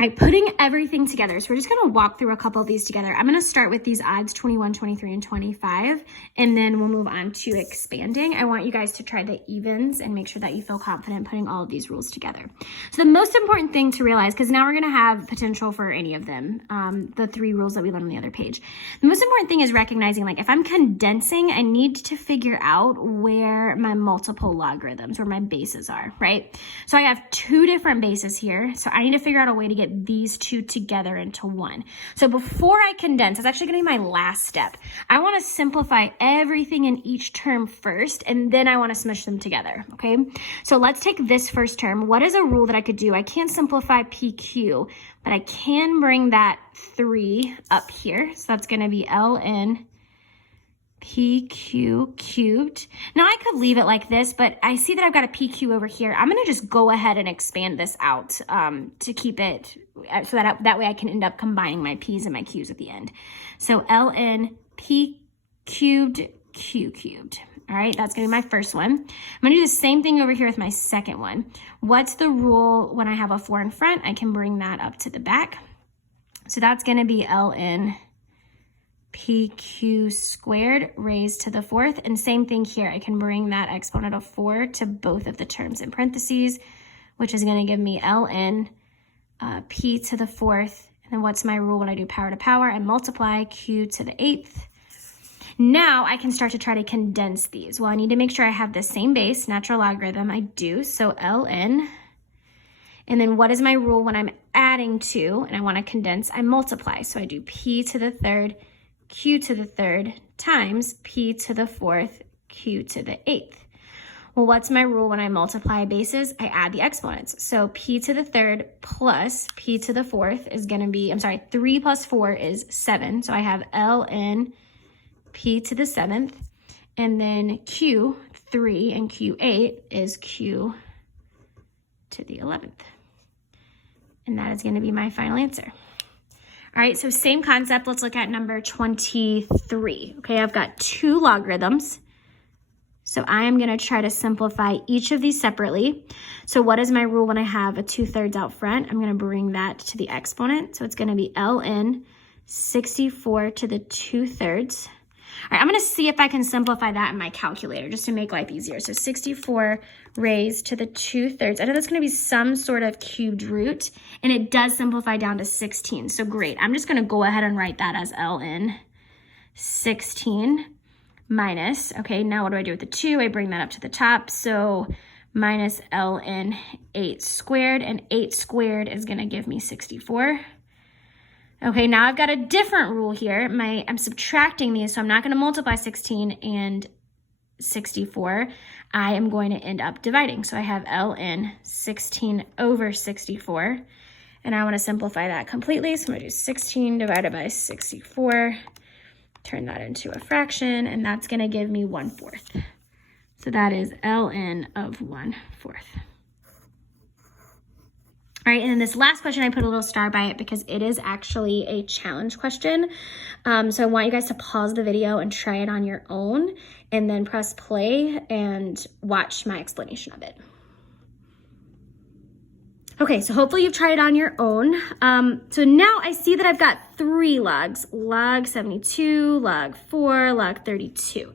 All right, putting everything together. So we're just gonna walk through a couple of these together. I'm gonna start with these odds, 21, 23, and 25, and then we'll move on to expanding. I want you guys to try the evens and make sure that you feel confident putting all of these rules together. So the most important thing to realize, because now we're gonna have potential for any of them, the 3 rules that we learned on the other page. The most important thing is recognizing, like, if I'm condensing, I need to figure out where my multiple logarithms, where my bases are, right? So I have 2 different bases here, so I need to figure out a way to get these 2 together into 1. So before I condense, it's actually gonna be my last step. I wanna simplify everything in each term first, and then I wanna smush them together, okay? So let's take this first term. What is a rule that I could do? I can't simplify PQ, but I can bring that 3 up here. So that's gonna be ln PQ cubed. Now I could leave it like this, but I see that I've got a PQ over here. I'm gonna just go ahead and expand this out to keep it, so that way I can end up combining my P's and my Q's at the end. So ln P cubed Q cubed. All right, that's gonna be my first one. I'm gonna do the same thing over here with my second one. What's the rule when I have a 4 in front? I can bring that up to the back. So that's gonna be ln PQ squared raised to the 4th. And same thing here, I can bring that exponent of 4 to both of the terms in parentheses, which is gonna give me ln P to the 4th. And then what's my rule when I do power to power? I multiply Q to the 8th. Now I can start to try to condense these. Well, I need to make sure I have the same base, natural logarithm. I do, so ln. And then what is my rule when I'm adding 2 and I wanna condense? I multiply, so I do P to the 3rd, Q to the 3rd times P to the 4th, Q to the 8th. Well, what's my rule when I multiply bases? I add the exponents. So P to the 3rd plus P to the 4th is gonna be, 3 plus 4 is 7. So I have ln P to the 7th, and then Q, 3, and Q8 is Q to the 11th. And that is gonna be my final answer. All right, so same concept. Let's look at number 23. Okay, I've got 2 logarithms. So I am gonna try to simplify each of these separately. So what is my rule when I have a 2/3 out front? I'm gonna bring that to the exponent. So it's gonna be ln 64 to the 2/3. All right, I'm gonna see if I can simplify that in my calculator just to make life easier. So 64 raised to the 2/3. I know that's gonna be some sort of cubed root, and it does simplify down to 16, so great. I'm just gonna go ahead and write that as ln 16 minus, okay, now what do I do with the 2? I bring that up to the top, so minus ln 8 squared, and 8 squared is gonna give me 64. Okay, now I've got a different rule here. I'm subtracting these, so I'm not gonna multiply 16 and 64. I am going to end up dividing. So I have ln 16 over 64, and I wanna simplify that completely. So I'm gonna do 16 divided by 64, turn that into a fraction, and that's gonna give me 1/4. So that is ln of 1/4. All right, and then this last question, I put a little star by it because it is actually a challenge question. So I want you guys to pause the video and try it on your own, and then press play and watch my explanation of it. Okay, so hopefully you've tried it on your own. So now I see that I've got 3 logs, log 72, log 4, log 32.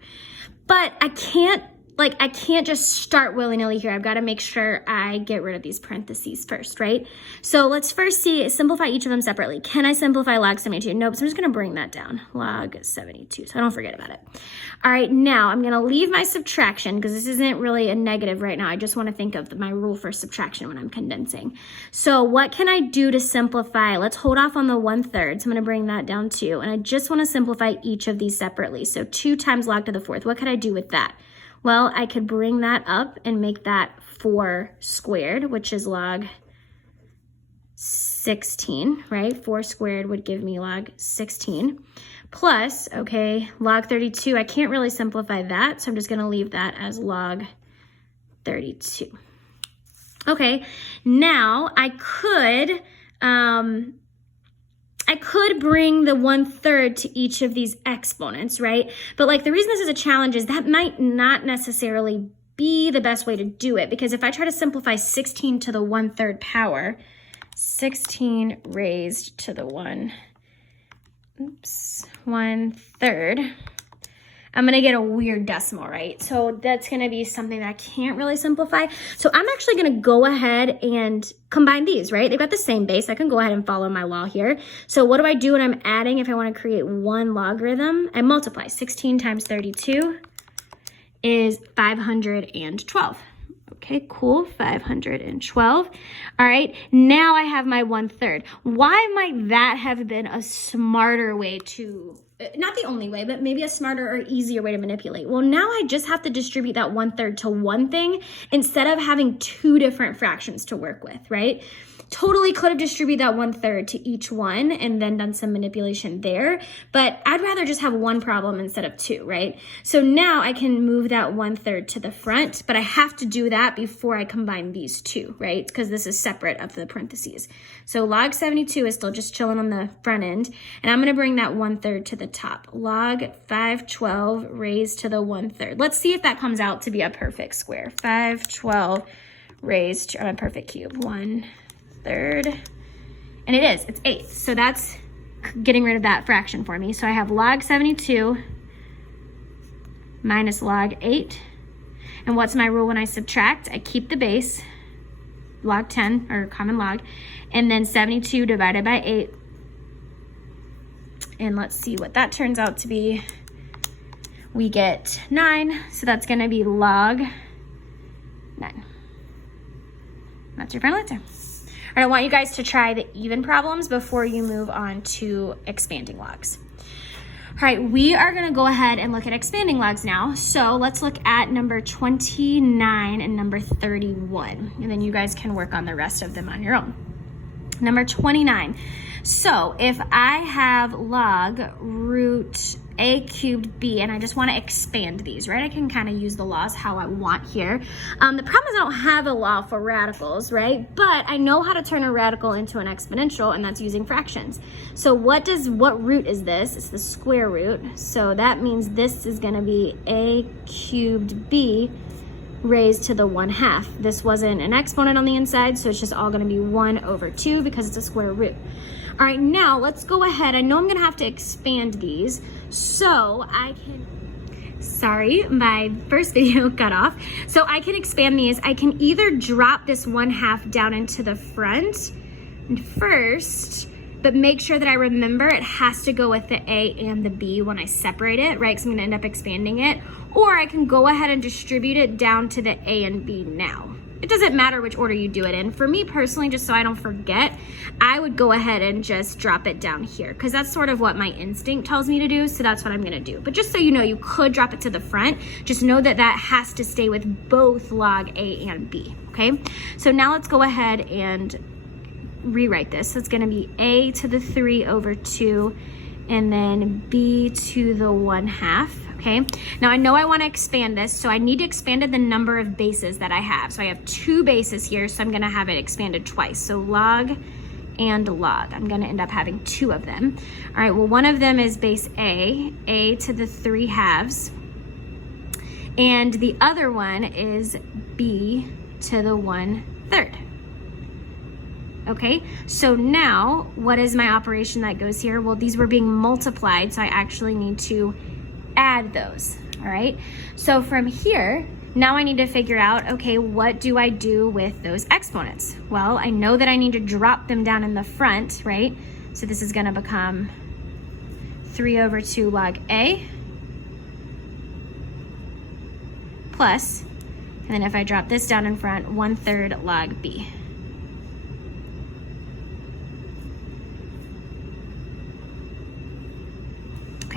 But I can't just start willy-nilly here. I've got to make sure I get rid of these parentheses first, right? So let's first simplify each of them separately. Can I simplify log 72? Nope, so I'm just gonna bring that down, log 72, so I don't forget about it. All right, now I'm gonna leave my subtraction because this isn't really a negative right now. I just wanna think of my rule for subtraction when I'm condensing. So what can I do to simplify? Let's hold off on the 1/3, so I'm gonna bring that down too, and I just wanna simplify each of these separately. So 2 times log to the 4th, what could I do with that? Well, I could bring that up and make that 4 squared, which is log 16, right? 4 squared would give me log 16. Plus, okay, log 32, I can't really simplify that, so I'm just gonna leave that as log 32. Okay, now I could bring the 1/3 to each of these exponents, right? But like the reason this is a challenge is that might not necessarily be the best way to do it, because if I try to simplify 16 to the 1/3 power, 16 raised to the 1/3. I'm gonna get a weird decimal, right? So that's gonna be something that I can't really simplify. So I'm actually gonna go ahead and combine these, right? They've got the same base. I can go ahead and follow my law here. So what do I do when I'm adding? If I wanna create one logarithm, I multiply. 16 times 32 is 512. Okay, cool, 512. All right, now I have my 1/3. Why might that have been a smarter way to, not the only way, but maybe a smarter or easier way to manipulate? Well, now I just have to distribute that 1/3 to one thing instead of having two different fractions to work with, right? Totally could have distributed that 1/3 to each one and then done some manipulation there, but I'd rather just have one problem instead of two, right? So now I can move that 1/3 to the front, but I have to do that before I combine these two, right? Because this is separate of the parentheses. So log 72 is still just chilling on the front end, and I'm gonna bring that 1/3 to the top. Log 512 raised to the 1/3. Let's see if that comes out to be a perfect square. 512 raised to a perfect cube. 1/3, and it is, it's 8. So that's getting rid of that fraction for me. So I have log 72 minus log 8. And what's my rule when I subtract? I keep the base, log 10, or common log, and then 72 divided by 8. And let's see what that turns out to be. We get 9, so that's gonna be log 9. That's your final answer. And I want you guys to try the even problems before you move on to expanding logs. All right, we are gonna go ahead and look at expanding logs now. So let's look at number 29 and number 31, and then you guys can work on the rest of them on your own. Number 29. So if I have log root a cubed b, and I just want to expand these, right? I can kind of use the laws how I want here. The problem is I don't have a law for radicals, right? But I know how to turn a radical into an exponential, and that's using fractions. So what root is this? It's the square root. So that means this is going to be a cubed b raised to the 1/2. This wasn't an exponent on the inside, so it's just all going to be 1/2 because it's a square root. All right, now let's go ahead. I know I'm going to have to expand these, so I can, sorry, my first video cut off. So I can expand these. I can either drop this 1/2 down into the front first, but make sure that I remember it has to go with the A and the B when I separate it, right? Because I'm going to end up expanding it. Or I can go ahead and distribute it down to the A and B now. It doesn't matter which order you do it in. For me personally, just so I don't forget, I would go ahead and just drop it down here because that's sort of what my instinct tells me to do, so that's what I'm gonna do. But just so you know, you could drop it to the front. Just know that that has to stay with both log A and B, okay? So now let's go ahead and rewrite this. So it's gonna be A to the 3/2 and then B to the 1/2. Okay, now I know I want to expand this, so I need to expand the number of bases that I have. So I have 2 bases here, so I'm going to have it expanded twice. So log and log. I'm going to end up having 2 of them. All right, well, one of them is base A to the 3/2. And the other one is B to the 1/3. Okay, so now what is my operation that goes here? Well, these were being multiplied, so I actually need to add those, all right? So from here, now I need to figure out, okay, what do I do with those exponents? Well, I know that I need to drop them down in the front, right? So this is gonna become 3/2 log A plus, and then if I drop this down in front, 1/3 log B.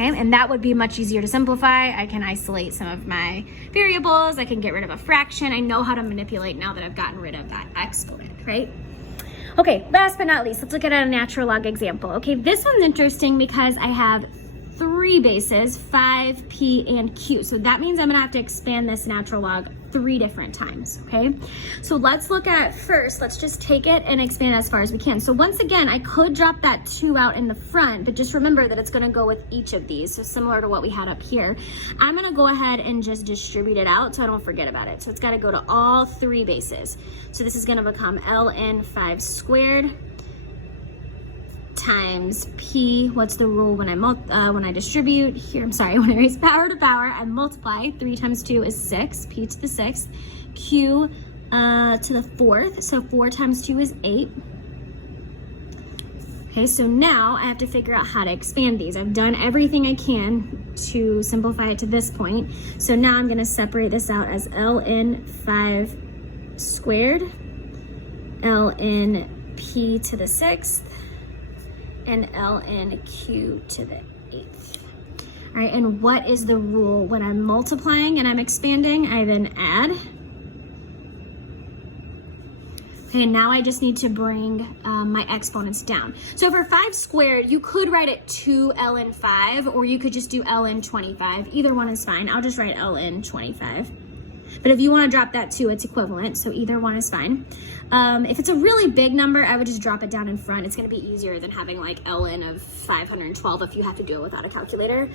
Okay, and that would be much easier to simplify. I can isolate some of my variables. I can get rid of a fraction. I know how to manipulate now that I've gotten rid of that exponent, right? Okay, last but not least, let's look at a natural log example. Okay, this one's interesting because I have 3 bases, 5, P, and Q. So that means I'm gonna have to expand this natural log 3 different times, okay? So let's look at first, let's just take it and expand as far as we can. So once again, I could drop that 2 out in the front, but just remember that it's gonna go with each of these. So similar to what we had up here, I'm gonna go ahead and just distribute it out so I don't forget about it. So it's gotta go to all 3 bases. So this is gonna become ln 5 squared times P, what's the rule when I distribute? Here, I'm sorry, when I raise power to power, I multiply. 3 times 2 is 6, P to the 6th. Q to the 4th, so 4 times 2 is 8. Okay, so now I have to figure out how to expand these. I've done everything I can to simplify it to this point. So now I'm gonna separate this out as ln 5 squared, ln P to the 6th, and ln Q to the 8th. All right, and what is the rule when I'm multiplying and I'm expanding? I then add. Okay, and now I just need to bring my exponents down. So for 5 squared, you could write it 2 ln 5, or you could just do ln 25. Either one is fine. I'll just write ln 25. But if you want to drop that 2, it's equivalent, so either one is fine. If it's a really big number, I would just drop it down in front. It's going to be easier than having like ln of 512 if you have to do it without a calculator.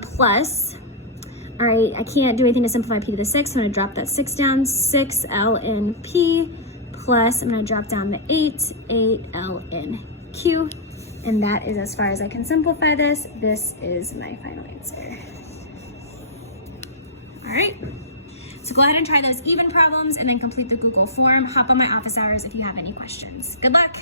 Plus, all right, I can't do anything to simplify P to the 6th, so I'm going to drop that 6 down, 6 ln P, plus I'm going to drop down the 8 ln Q, and that is as far as I can simplify this. This is my final answer. All right. So go ahead and try those even problems and then complete the Google form. Hop on my office hours if you have any questions. Good luck.